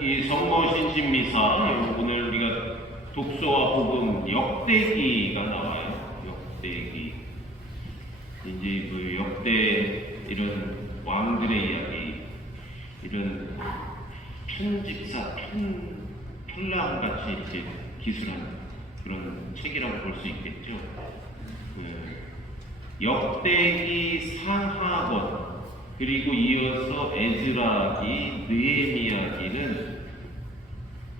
이 성모신신미사 오늘 우리가 독서와 복음 역대기가 나와요. 역대기. 이제 그 역대 이런 왕들의 이야기, 이런 편집사, 편, 편랑 같이 이렇게 기술한 그런 책이라고 볼 수 있겠죠. 그 역대기 상하권 그리고 이어서 에즈라기, 느헤미야기는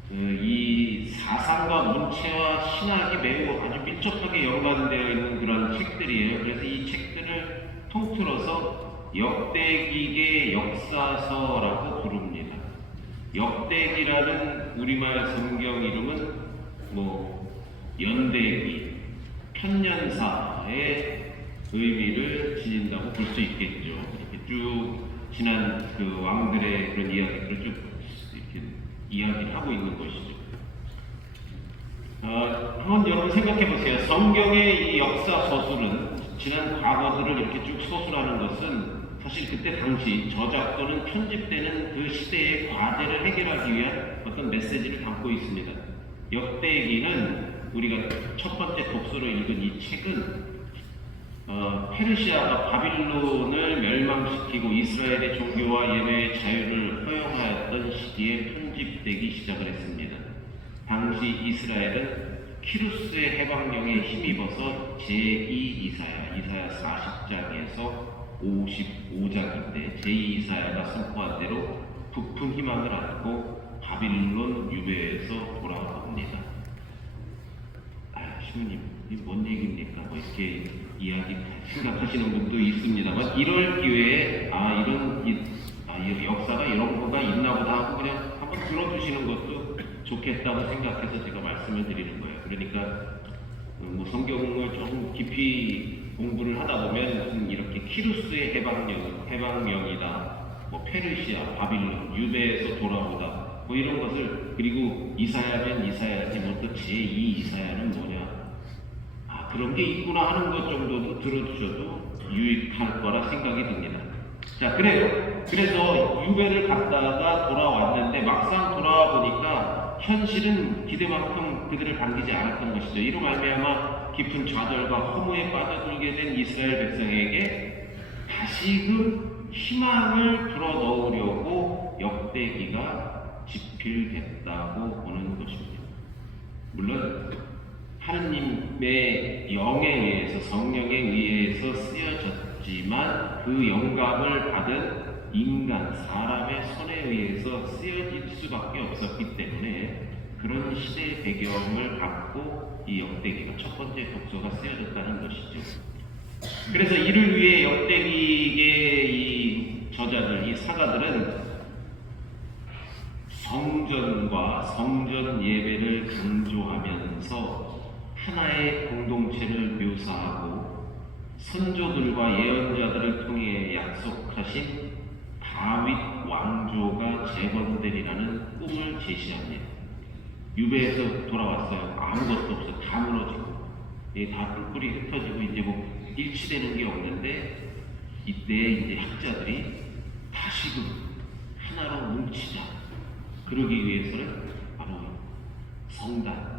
그 이 사상과 문체와 신학이 매우 아주 밀접하게 연관되어 있는 그런 책들이에요. 그래서 이 책들을 통틀어서 역대기계 역사서라고 부릅니다. 역대기라는 우리말 성경 이름은 뭐 연대기, 편년사의 의미를 지닌다고 볼 수 있겠죠. 쭉 지난 그 왕들의 그런 이야기들을 쭉 이렇게 이야기를 하고 있는 것이죠. 어, 한번 여러분 생각해 보세요. 성경의 이 역사 서술은 지난 과거들을 이렇게 쭉 서술하는 것은 사실 그때 당시 저작 또는 편집되는 그 시대의 과제를 해결하기 위한 어떤 메시지를 담고 있습니다. 역대기는 우리가 첫 번째 독서로 읽은 이 책은 어, 페르시아가 바빌론을 멸망시키고 이스라엘의 종교와 예배의 자유를 허용하였던 시기에 편집되기 시작을 했습니다. 당시 이스라엘은 키루스의 해방령에 힘입어서 제2 이사야, 이사야 40장에서 55장인데 제2 이사야가 선포한 대로 부푼 희망을 안고 바빌론 유배에서 돌아옵니다. 아, 신부님, 이게 뭔 얘기입니까? 뭐 이렇게 이야기 생각하시는 분도 있습니다만 이럴 기회에 아 이런 이, 아, 이 역사가 이런 거가 있나 보다 하고 그냥 한번 들어주시는 것도 좋겠다고 생각해서 제가 말씀을 드리는 거예요. 그러니까 어, 뭐 성경을 좀 깊이 공부를 하다 보면 이렇게 키루스의 해방령, 해방령이다. 뭐 페르시아, 바빌론, 유배에서 돌아오다. 뭐 이런 것을 그리고 이사야면 이사야지 뭐또 제2 이사야는 뭐냐. 아, 그런 게 있구나 하는 것 정도도 들어주셔도 유익할 거라 생각이 듭니다. 자, 그래요. 그래서 유배를 갔다가 돌아왔는데 막상 돌아와 보니까 현실은 기대만큼 그들을 반기지 않았던 것이죠. 이로 말미암아 깊은 좌절과 허무에 빠져들게 된 이스라엘 백성에게 다시금 희망을 불어넣으려고 역대기가 집필됐다고 보는 것입니다. 물론 하느님의 영에 의해서 성령에 의해서 쓰여졌지만 그 영감을 받은 인간 사람의 손에 의해서 쓰여질 수밖에 없었기 때문에 그런 시대의 배경을 갖고 이 역대기가 첫 번째 독서가 쓰여졌다는 것이죠. 그래서 이를 위해 역대기의 이 저자들, 이 사가들은 성전과 성전 예배를 강조하면서 하나의 공동체를 묘사하고 선조들과 예언자들을 통해 약속하신 다윗 왕조가 재건되리라는 꿈을 제시합니다. 유배에서 돌아왔어요. 아무것도 없어. 다 무너지고, 예, 다 뿔뿔이 흩어지고 이제 뭐 일치되는 게 없는데 이때 이제 학자들이 다시금 하나로 뭉치자. 그러기 위해서는 바로 성단,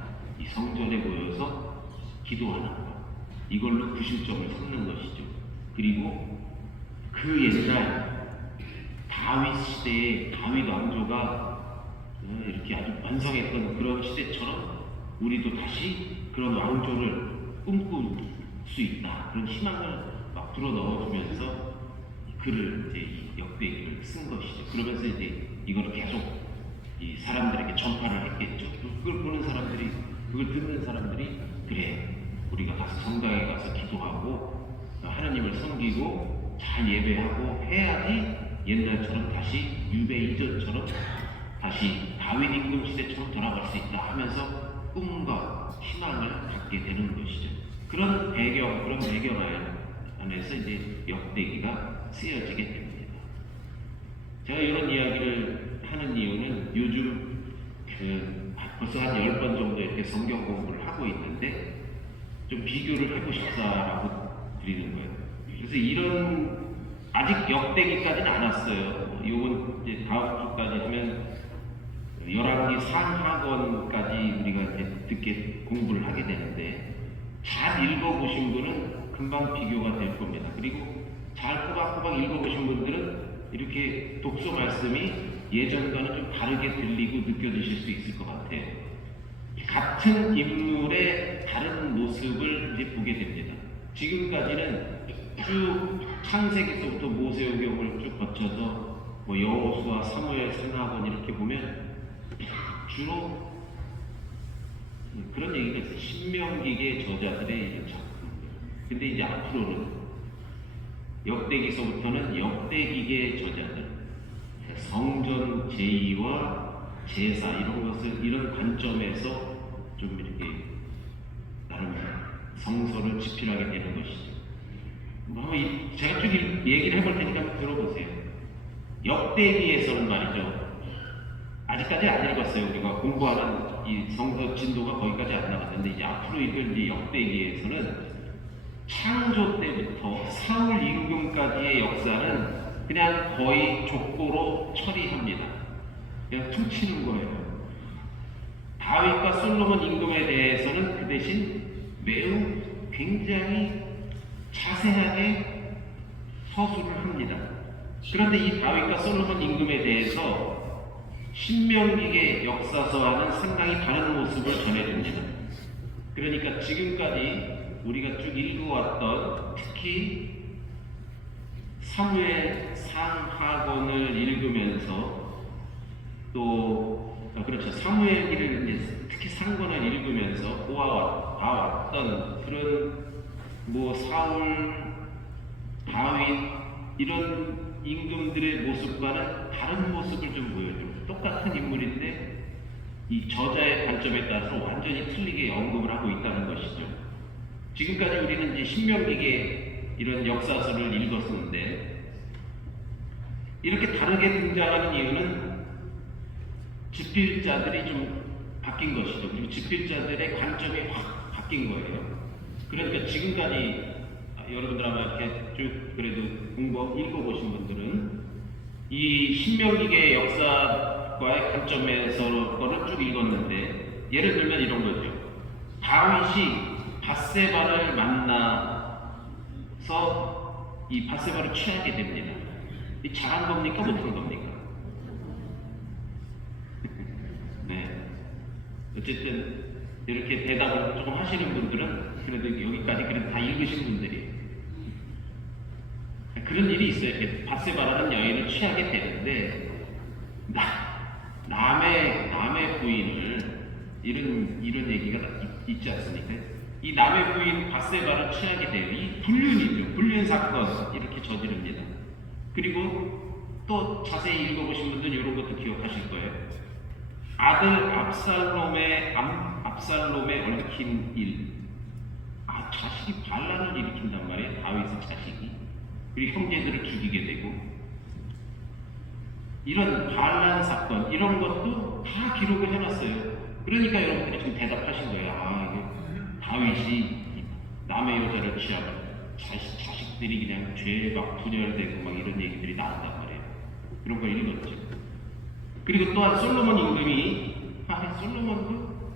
이 성전에 모여서 기도하는 것. 이걸로 구실점을 삼는 것이죠. 그리고 그 옛날 다윗 시대에 다윗 왕조가 어, 이렇게 아주 완성했던 그런 시대처럼 우리도 다시 그런 왕조를 꿈꿀 수 있다. 그런 희망을 막 불어 넣어주면서 글을 이제 이 역대기를 쓴 것이죠. 그러면서 이제 이걸 계속 이 사람들에게 전파를 했겠죠. 그걸 보는 사람들이, 그걸 듣는 사람들이 그래 우리가 가서 성당에 가서 기도하고 하나님을 섬기고 잘 예배하고 해야지 옛날처럼 다시 유배 이전처럼 다시 다윗 임금 시대처럼 돌아갈 수 있다 하면서 꿈과 희망을 갖게 되는 것이죠. 그런 배경, 그런 배경 안에서 이제 역대기가 쓰여지게 됩니다. 제가 이런 이야기를 하는 이유는 요즘 그 벌써 한열번 정도 이렇게 성경 공부를 하고 있는데 좀 비교를 해보고 싶다라고 드리는 거예요. 그래서 이런 아직 역대기까지는 안 왔어요. 요건 이제 다음 주까지 하면 상하권까지 우리가 이제 듣게 공부를 하게 되는데 잘 읽어보신 분은 금방 비교가 될 겁니다. 그리고 잘 꼬박꼬박 읽어보신 분들은 이렇게 독서 말씀이 예전과는 좀 다르게 들리고 느껴지실 수 있을 것 같아요. 같은 인물의 다른 모습을 이제 보게 됩니다. 지금까지는 쭉 창세기서부터 모세오경을 쭉 거쳐서 뭐 여호수아, 사무엘, 사나건 이렇게 보면 주로 그런 얘기가 있어요. 신명기계 저자들의 작품. 근데 이제 앞으로는 역대기서부터는 역대기계 저자들, 성전 제의와 제사 이런 것을 이런 관점에서 좀 이렇게 나름 성서를 집필하게 되는 것이죠. 뭐 제가 쭉 이- 얘기를 해볼 테니까 들어보세요. 역대기에서는 말이죠. 아직까지 안 읽었어요. 우리가 공부하는 이 성서 진도가 거기까지 안 나갔는데 이제 앞으로 읽을 이 역대기에서는 창조 때부터 사울 임금까지의 역사는 그냥 거의 족보로 처리합니다. 그냥 퉁치는 거예요. 다윗과 솔로몬 임금에 대해서는 그 대신 매우 굉장히 자세하게 서술을 합니다. 그런데 이 다윗과 솔로몬 임금에 대해서 신명기의 역사서와는 상당히 다른 모습을 전해줍니다. 그러니까 지금까지 우리가 쭉 읽어왔던 특히 사무엘 상하권을 읽으면서 또 아, 그렇죠 사무엘기를 특히 상권을 읽으면서 보아왔 봐왔던 그런 뭐 사울 다윗 이런 임금들의 모습과는 다른 모습을 좀 보여줘요. 똑같은 인물인데 이 저자의 관점에 따라서 완전히 틀리게 언급을 하고 있다는 것이죠. 지금까지 우리는 이제 신명기계 이런 역사서를 읽었었는데 이렇게 다르게 등장하는 이유는 집필자들이 좀 바뀐 것이죠. 그리고 집필자들의 관점이 확 바뀐 거예요. 그러니까 지금까지 여러분들 아마 이렇게 쭉 그래도 공부 읽어보신 분들은 이 신명기계 역사과의 관점에서 거를 쭉 읽었는데 예를 들면 이런 거죠. 다윗이 바세바를 만나 서 이 바세바를 취하게 됩니다. 이 잘한 겁니까 못한 겁니까? 네. 어쨌든 이렇게 대답을 조금 하시는 분들은 그래도 여기까지 그래도 다 읽으신 분들이 그런 일이 있어요. 바세바라는 여인을 취하게 되는데 나, 남의 남의 부인을 이런 이런 얘기가 있- 있지 않습니까? 이 남의 부인 바세바를 취하게 돼요. 이 불륜이죠. 불륜 사건 이렇게 저지릅니다. 그리고 또 자세히 읽어보신 분들은 이런 것도 기억하실 거예요. 아들 압살롬의 암- 압살롬의 얽힌 일. 아 자식이 반란을 일으킨단 말이에요. 다윗의 자식이. 그리고 형제들을 죽이게 되고 이런 반란 사건 이런 것도 다 기록을 해놨어요. 그러니까 여러분들이 지금 대답하신 거예요. 아 다윗이 남의 여자를 취하고 자식, 자식들이 그냥 죄에 막 분열되고 막 이런 얘기들이 나온단 말이에요. 그런 걸 읽었죠. 그리고 또한 솔로몬 임금이 아 솔로몬도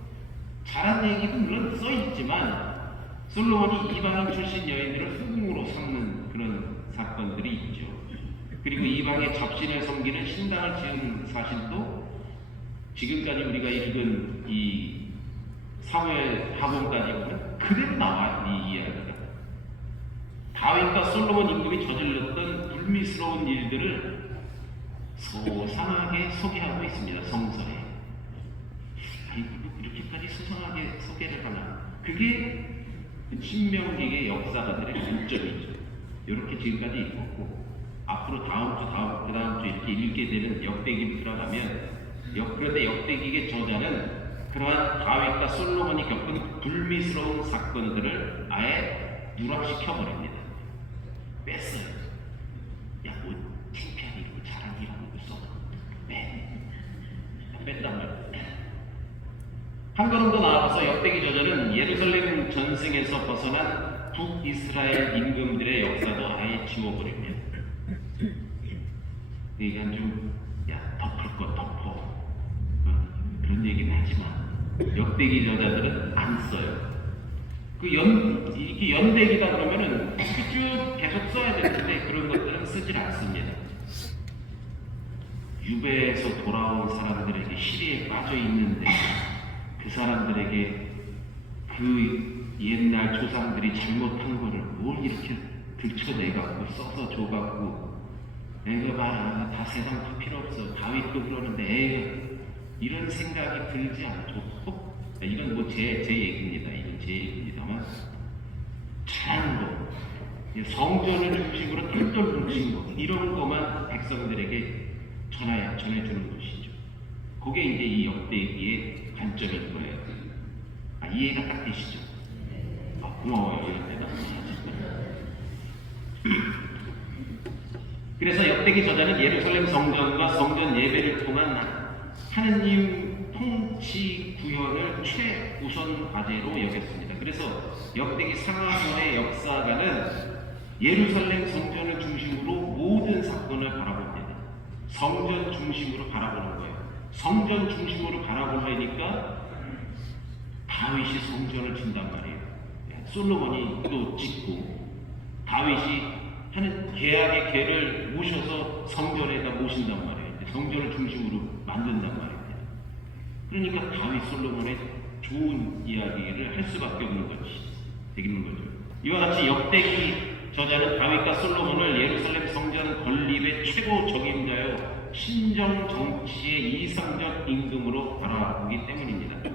잘한 얘기도 물론 써 있지만 솔로몬이 이방인 출신 여인들을 후궁으로 삼는 그런 사건들이 있죠. 그리고 이방의 잡신을 섬기는 신당을 지은 사실도 지금까지 우리가 읽은 이 하본까지 보면 그대로 나와요 이 이야기가. 다윗과 솔로몬 임금이 저질렀던 불미스러운 일들을 소상하게 소개하고 있습니다 성서에. 아이고 이렇게까지 소상하게 소개를 하나? 그게 신명기의 역사가들의 관점이죠. 이렇게 지금까지 읽었고 앞으로 다음 주 다음 그 다음 주 이렇게 읽게 되는 역대기로 들어가면 역 그런데 역대기의 저자는 그러한 다윗과 솔로몬이 겪은 불미스러운 사건들을 아예 누락시켜 버립니다. 뺐어요. 야, 뭐 창피한 잘한 일하는 거 써. 빼. 뺐단 말이야. 한 걸음 더 나아가서 역대기 저자는 예루살렘 전승에서 벗어난 북이스라엘 임금들의 역사도 아예 지워버립니다. 이게 아주 야 덮을 거 덮어 어, 그런 얘기는 하지만 역대기 저자들은 안 써요. 그 연, 이렇게 연대기다 그러면은 쭉 계속 써야 되는데 그런 것들은 쓰질 않습니다. 유배에서 돌아온 사람들에게 시리에 빠져 있는데 그 사람들에게 그 옛날 조상들이 잘못한 거를 뭘 이렇게 들춰내갖고 써서 줘갖고 애가 봐라 다 세상 다 필요 없어 다윗도 그러는데 애이 런 생각이 들지 않죠 이건 뭐 제 제 얘기입니다. 이건 제 얘기입니다만 잘하는 거 성전을 중심으로 똘똘 뭉친 거 이런 것만 백성들에게 전해 전해주는 것이죠. 그게 이제 이 역대기의 관점인 거예요. 아, 이해가 딱 되시죠? 아, 고마워요. 이런 데다. 그래서 역대기 저자는 예루살렘 성전과 성전 예배를 통한 하느님 통치 구현을 최우선 과제로 여겼습니다. 그래서 역대기 상하권의 역사가는 예루살렘 성전을 중심으로 모든 사건을 바라봅니다. 성전 중심으로 바라보는 거예요. 성전 중심으로 바라보려니까 다윗이 성전을 짓단 말이에요. 솔로몬이 또 짓고 다윗이 하는 계약의 계를 모셔서 성전에다 모신단 말이에요. 성전을 중심으로 만든단 말이에요. 그러니까 다윗 솔로몬의 좋은 이야기를 할 수밖에 없는 것이 되는 거죠. 이와 같이 역대기 저자는 다윗과 솔로몬을 예루살렘 성전 건립의 최고 적임자요 신정 정치의 이상적 임금으로 바라보기 때문입니다.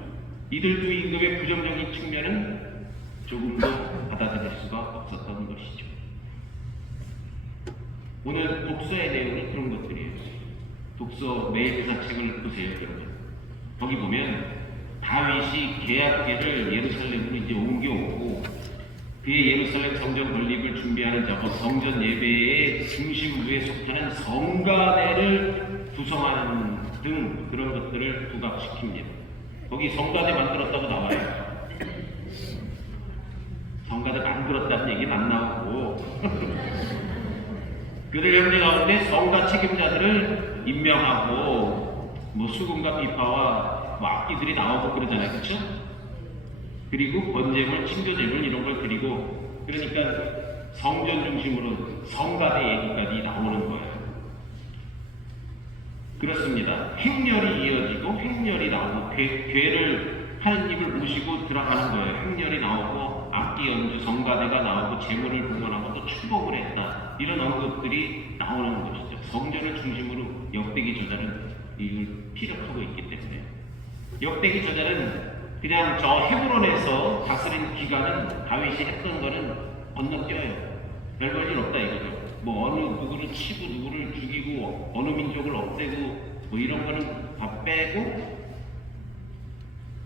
이들 두 임금의 부정적인 측면은 조금도 받아들일 수가 없었던 것이죠. 오늘 독서의 내용이 그런 것들이에요. 독서 매일사 책을 보세요, 여러분. 거기 보면 다윗이 계약계를 예루살렘으로 이제 옮겨오고 그의 예루살렘 성전 건립을 준비하는 작업, 성전 예배의 중심부에 속하는 성가대를 구성하는 등 그런 것들을 부각시킵니다. 거기 성가대 만들었다고 나와요. 성가대 만들었다는 얘기는 안 나오고 그들 현대 가운데 성가 책임자들을 임명하고 뭐 수금과 비파와 뭐 악기들이 나오고 그러잖아요, 그렇죠? 그리고 번제물, 친교제물 이런 걸 드리고 그러니까 성전 중심으로 성가대 얘기까지 나오는 거예요. 그렇습니다. 행렬이 이어지고 행렬이 나오고 괴, 괴를 하느님을 모시고 들어가는 거예요. 행렬이 나오고 악기 연주, 성가대가 나오고 제물을 봉헌하고 또 축복을 했다. 이런 언급들이 나오는 것이죠. 성전을 중심으로 역대기 저자는 이걸 피력하고 있기 때문에 역대기 저자는 그냥 저 헤브론에서 다스린 기간은 다윗이 했던 거는 건너뛰어요. 별 볼일 없다 이거죠. 뭐 어느 누구를 치고 누구를 죽이고 어느 민족을 없애고 뭐 이런 거는 다 빼고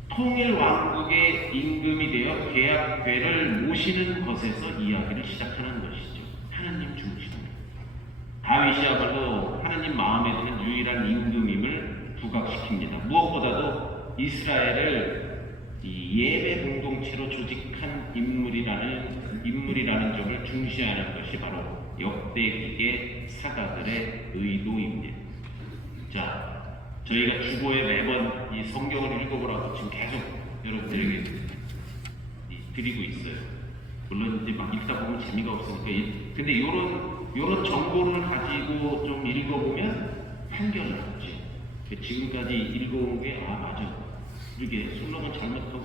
통일 왕국의 임금이 되어 계약궤를 모시는 것에서 이야기를 시작하는 것이죠. 다윗이야말로 하나님 마음에 드는 유일한 임금임을 부각시킵니다. 무엇보다도 이스라엘을 이 예배 공동체로 조직한 인물이라는 인물이라는 점을 중시하는 것이 바로 역대기의 사가들의 의도입니다. 자, 저희가 주보에 매번 이 성경을 읽어보라고 지금 계속 여러분들에게 드리고 있어요. 물론 이제 막 읽다 보면 재미가 없으니까. 이- 근데 이런 이런 정보를 가지고 좀 읽어보면 한결 낫지. 그 지금까지 읽어온 게 아 맞아. 이게 솔로몬 잘못하고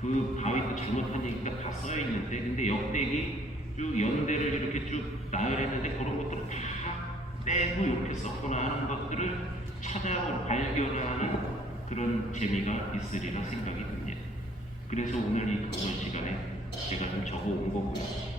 그 바위도 잘못한 얘기가 다 써여 있는데 근데 역대기 쭉 연대를 이렇게 쭉 나열했는데 그런 것들을 다 빼고 이렇게 썼구나 하는 것들을 찾아보고 발견하는 그런 재미가 있으리라 생각이 듭니다. 그래서 오늘 이 독서 시간에 제가 좀 적어 온 거고요.